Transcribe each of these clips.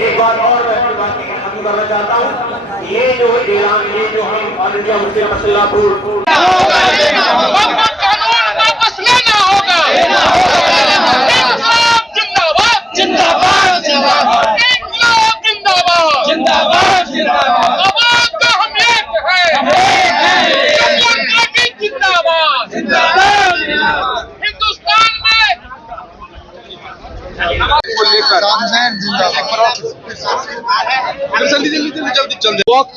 ایک بات اور میں باقی ختم کرنا چاہتا ہوں، یہ جو اعلان، یہ جو ہم آل انڈیا مسلم مسلح بورڈ قانون واپس لینا ہوگا، زندہ باد زندہ باد زندہ باد آواز کا ہم ایک ہے، زندہ باد ہندوستان میں وقف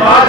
5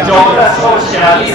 1446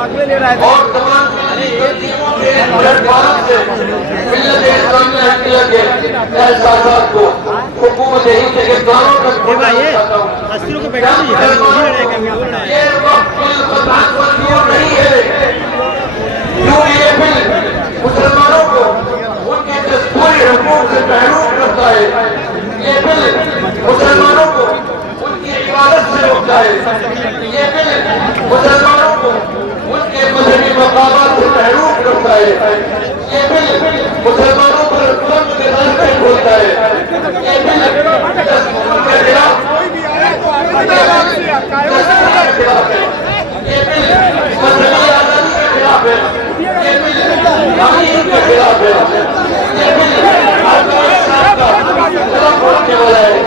اور تمام تنظیموں کے پلیٹ فارم سے ملت اسلامیہ کے احساسات کو حکومت ہند کے دوروں تک پہنچاتا ہوں۔ یہ وقت فساد پر کیوں نہیں ہے؟ کیوں یہ بل مسلمانوں کو ان کے دستوری حقوق سے محروم کرتا ہے؟ یہ بل مسلمانوں کو ان کی عبادت سے روکتا ہے۔ یہ بل مسلمانوں کو ان کے مذہبی مقامات سے محروم کرتا ہے۔ یہ بل مسلمانوں پر ظلم کے راستے کھولتا ہے۔ یہ بل دستور کے خلاف ہے۔ یہ بل مذہبی آزادی کے خلاف ہے۔ یہ بل تعلیم کے خلاف ہے۔ یہ بل ہر کوئی انسان کا طرف روکنے والا ہے۔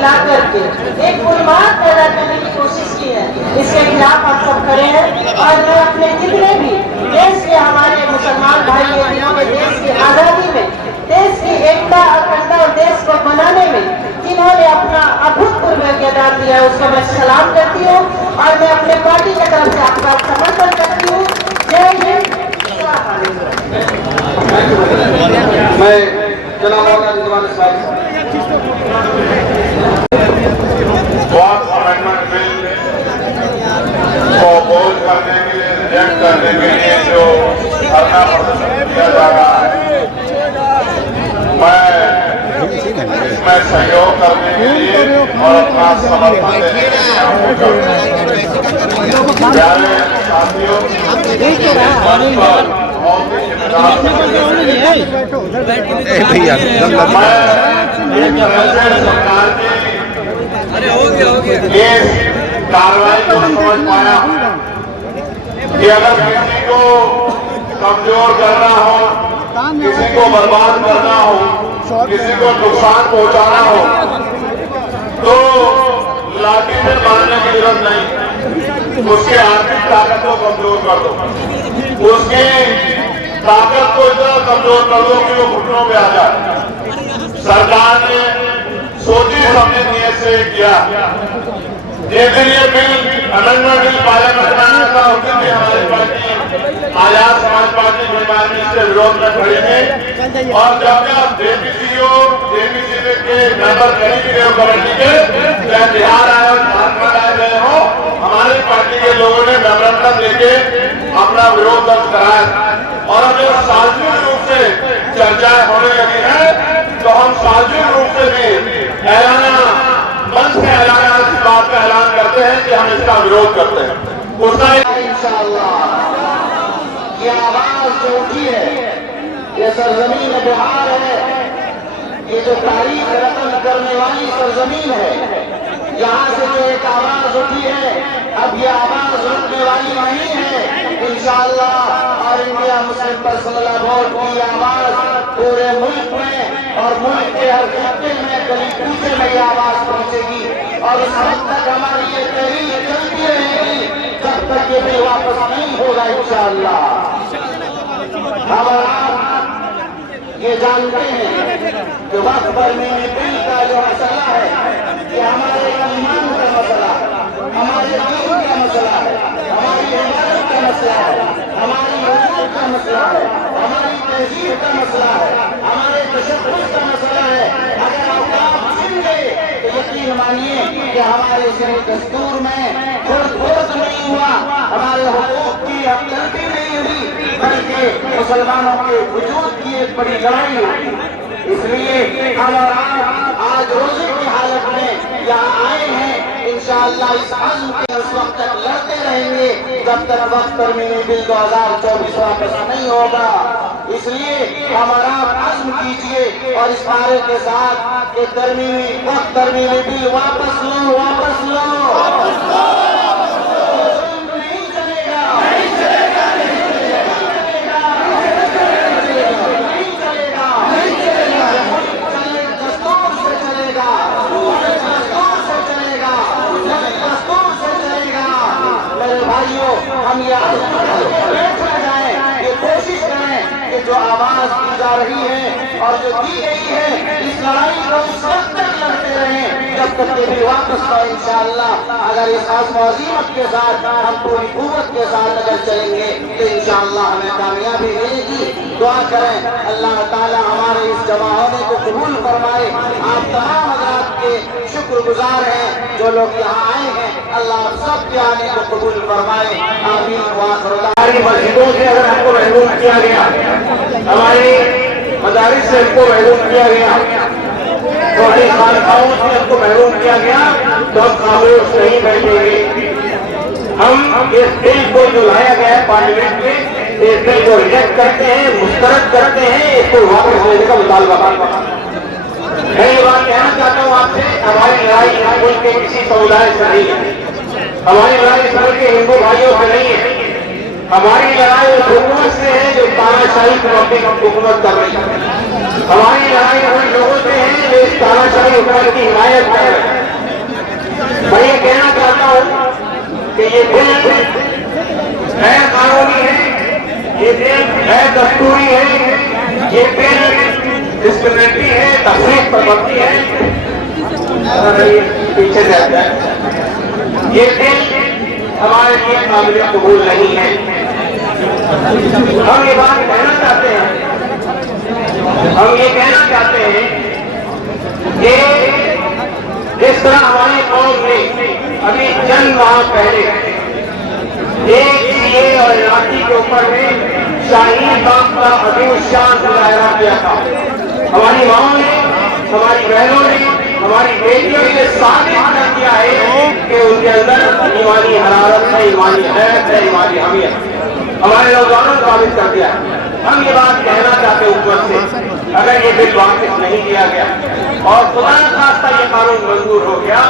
لا کر کے ایک علماء پیدا کرنے کی کوشش کی ہے، اس کے خلاف ہم سب کھڑے ہیں۔ اور میں اپنے جتنے بھی دیش کے ہمارے مسلمان بھائی ہیں جنہوں نے دیش کی آزادی میں، دیش کی ایکتا اکھنڈتا اور دیش کو بنانے میں جنہوں نے اپنا ابھوتپورو یوگدان دیا ہے، اس کو میں سلام کرتی ہوں اور میں اپنے پارٹی کی طرف سے آپ کا سمرتھن کرتی ہوں۔ جے ہند۔ میں جناب مولانا رضوان صاحب وقت امینڈمنٹ بل کو اپوز کرنے کے لیے، ریجیکٹ کرنے کے لیے جو دھرنا پردرشن کیا جا رہا ہے، میں اس میں سہیوگ کرنے کے لیے اور اپنا سمرتھن دینے کے لیے آپ کو کرتا ہوں۔ پیارے ساتھیوں، اس منچ پر بہت ہی ذمہ دار سرکار کی اس کارروائی کو سمجھ پایا کہ اگر کسی کو کمزور کرنا ہو، کسی کو برباد کرنا ہو، کسی کو نقصان پہنچانا ہو تو لاٹھی سے مارنے کی ضرورت نہیں، اس کی آرتھک طاقت کو کمزور کر دو، اس کی طاقت کو اتنا کمزور کر دو کہ وہ گھٹنوں پہ آ جائے۔ سرکار نے سوچی سمجھی نیت سے کیا۔ جس دن یہ بل امینڈمنٹ بل پارلیمنٹ میں آیا تھا اس دن بھی ہماری پارٹی آزاد سماج پارٹی بیماری سے وروਧ میں کھڑی تھی، اور جب جب جے پی سی کے ممبر کمیٹی کے کمیٹی کے چاہے بہار آئے اور جھارکھنڈ آئے گئے ہوں، ہماری پارٹی کے لوگوں نے میمورنڈم لے کے اپنا وروਧ درج کرایا، اور اب جب سازگی روپ سے چرچائیں ہونے لگی ہیں تو ہم سازگی روپ سے بھی اعلانہ منچ سے اعلانہ اس بات کا اعلان کرتے ہیں کہ ہم اس کا وروਧ کرتے ہیں۔ اس کا انشاءاللہ یہ آواز جو اٹھی ہے، یہ سرزمین بہار ہے، یہ جو تاریخ رقم کرنے والی سرزمین ہے، یہاں سے جو ایک آواز اٹھی ہے اب یہ آواز رکنے والی نہیں ہے انشاءاللہ۔ اور انڈیا مسلم پرسنل ووٹ کی آواز پورے ملک میں اور ملک کے ہر خطے میں گلی کوچے میں یہ آواز پہنچے گی، اور اس وقت تک ہماری یہ تحریک چلتی رہے گی جب تک یہ بل واپس نہیں ہوگا انشاءاللہ۔ ہم آپ یہ جانتے ہیں کہ وقت پر میں بل کا جو مسئلہ ہے یہ ہمارے ایمان کا مسئلہ ہے، ہمارے دین کا مسئلہ ہے، ہماری عبادت کا مسئلہ ہے، ہماری حقوق کا مسئلہ ہے، ہماری تہذیب کا مسئلہ ہے، ہمارے تشدد کا مسئلہ ہے۔ اگر آپ سن گئے تو یقین مانیے کہ ہمارے صرف دستور میں خود نہیں ہوا، ہمارے حقوق کی تلفی نہیں ہوئی، بلکہ مسلمانوں کے وجود کی ایک بڑی لڑائی ہوئی۔ اس لیے ہم اور آپ آج روزے کی حالت میں یہاں آئے ہیں، انشاءاللہ اس عزم کے اس وقت تک لڑتے رہیں گے جب تک وقت ترمیمی بل 2024 واپس نہیں ہوگا۔ اس لیے ہم اور آپ عزم کیجئے اور اس نعرے کے ساتھ کہ وقت ترمیمی بل واپس لو، واپس لو، واپس لو۔ ہم یہ بیٹھ نہ جائیں، یہ کوشش کریں کہ جو آواز دی جا رہی ہے اور جو دی گئی ہے، اس لڑائی کو اس وقت تک لڑتے رہیں جب تک کہ بھی واپس کا انشاءاللہ اگر اس عزم و عزیمت کے ساتھ ہم پوری قوت کے ساتھ اگر چلیں گے تو انشاءاللہ ہمیں کامیابی ملے گی. دعا کریں اللہ تعالیٰ ہمارے اس جمع ہونے کو قبول فرمائے. آپ تمام حضرات کے شکر گزار ہیں جو لوگ یہاں آئے ہیں. اللہ آپ سب کے آنے کو قبول فرمائے. آمین. ہماری مسجدوں سے اگر ہم کو محروم کیا گیا، ہماری مدارس سے ہم کو محروم کیا گیا، ہماری خانقاہوں سے ہم کو محروم کیا گیا، تو ہم خاموش نہیں بیٹھیں گے. ہم اس بل کو جو لایا گیا ہے پارلیمنٹ میں، اس بل کو ریجیکٹ کرتے ہیں، مسترد کرتے ہیں، اس کو واپس لینے کا مطالبہ کرتے ہیں. میں یہ بات کہنا چاہتا ہوں آپ سے، ہماری لڑائی ملک کے کسی سمودائے سے نہیں ہے، ہماری لڑائی اس ملک کے ہندو بھائیوں سے نہیں ہے. ہماری لڑائی اس حکومت سے ہے جو تاناشاہی حکومت کر رہی ہے. ہماری لڑائی ان لوگوں سے ہے جو اس تاناشاہی حکومت کی حمایت کر رہے ہیں. میں یہ کہنا چاہتا ہوں کہ یہ بل غیر قانونی ہے، یہ بل غیر دستوری ہے، یہ بل ڈسکریمنیٹری ہے، تفریق پر مبنی ہے. پیچھے سے آتا ہے. یہ بل ہمارے لیے قابل قبول نہیں ہے. ہم یہ بات کہنا چاہتے ہیں، ہم یہ کہنا چاہتے ہیں کہ جس طرح ہماری قوم نے ابھی چند ماہ پہلے ایک CA اور NRC کے اوپر میں شاہین باغ کا عظیم الشان مظاہرہ کیا تھا، ہماری ماؤں نے، ہماری بہنوں نے، ہماری بیٹیوں نے ثابت کر دیا ہے کہ ان کے اندر ایمانی حرارت ہے، ایمانی حیرت ہے، ایمانی حمیت. ہمارے نوجوانوں نے ثابت کر دیا ہے. ہم یہ بات کہنا چاہتے ہیں حکومت سے، اگر یہ بل واپس نہیں دیا گیا اور خدا نخواستہ یہ قانون منظور ہو گیا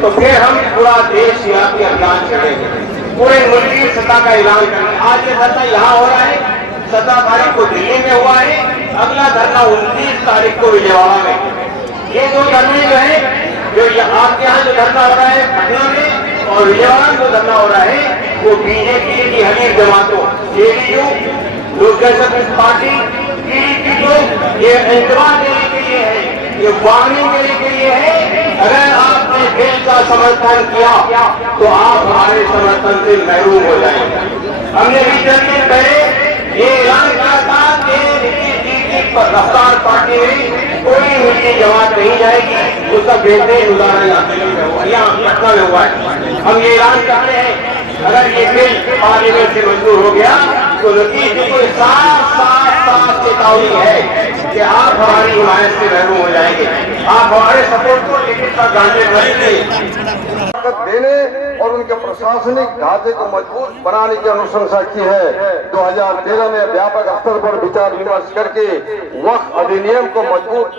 تو پھر ہم پورا دیش سیاسی ابھیان چڑھیں گے، پورے ملکی سطح کا اعلان کریں گے. آج یہ دھرنا یہاں ہو رہا ہے، 17 تاریخ کو دلی میں ہوا ہے، اگلا دھرنا 29 تاریخ کو وجے واڑہ میں. یہ دو دھرنے جو ہیں، جو آپ کے یہاں جو دھرنا ہو رہا ہے پٹنہ میں اور وجے واڑہ میں جو دھرنا ہو رہا ہے، وہ BJP کی حلیف جماعتوں JDU، لوک جن شکتی پارٹی، PDP کو یہ انتباہ دینے کے لیے ہے، یہ وارننگ دینے کے لیے ہے. اگر آپ نے بل کا سمرتھن کیا تو آپ ہمارے سمرتھن سے محروم ہو جائیں گے. ہم نے بھی چند دن پہلے یہ اعلان کیا تھا کہ رفتار پارٹی میں کوئی ملکی جماعت نہیں جائے گی، اس کا بہترین ادارہ یہاں پٹنہ میں ہوا ہے. ہم یہ اعلان کرتے ہیں اگر یہ بل پارلیمنٹ سے منظور ہو گیا تو نتیجے کو صاف چیتاونی ہے کہ آپ ہماری حمایت سے محروم ہو جائیں گے. آپ ہمارے سپورٹ کو لیکن تک گانٹے دینے اور ان کے پرشاسنک ڈھانچے کو مضبوط بنانے کی انوشنسا کی ہے. 2013 میں ویاپک استر پر وچار ومرش کر کے وقف ادھینیم کو مضبوط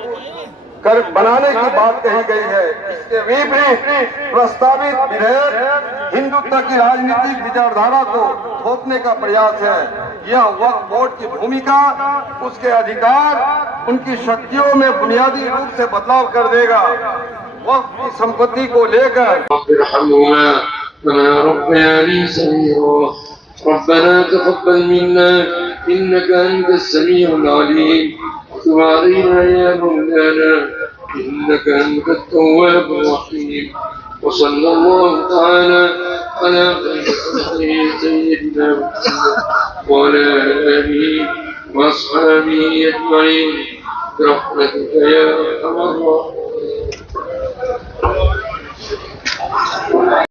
بنانے کی بات کہی گئی ہے. اس کے وپریت پرستاوت ودھیک ہندوتو کی راجنیتک وچاردھارا کو تھوپنے کا پریاس ہے. یہ وقف بورڈ کی بھومکا، اس کے ادھیکار، ان کی شکتیوں میں بنیادی روپ سے بدلاؤ کر دے گا. وقف کی سمپتی کو لے کر ارحمهما كما ربياني صغيرا. ربنا تقبل منا إنك أنت السميع العليم وتب علينا يا مولانا إنك أنت التواب الرحيم. وصلى الله تعالى على خير خلقه سيدنا محمد وعلى آله وأصحابه أجمعين برحمتك يا أرحم الراحمين.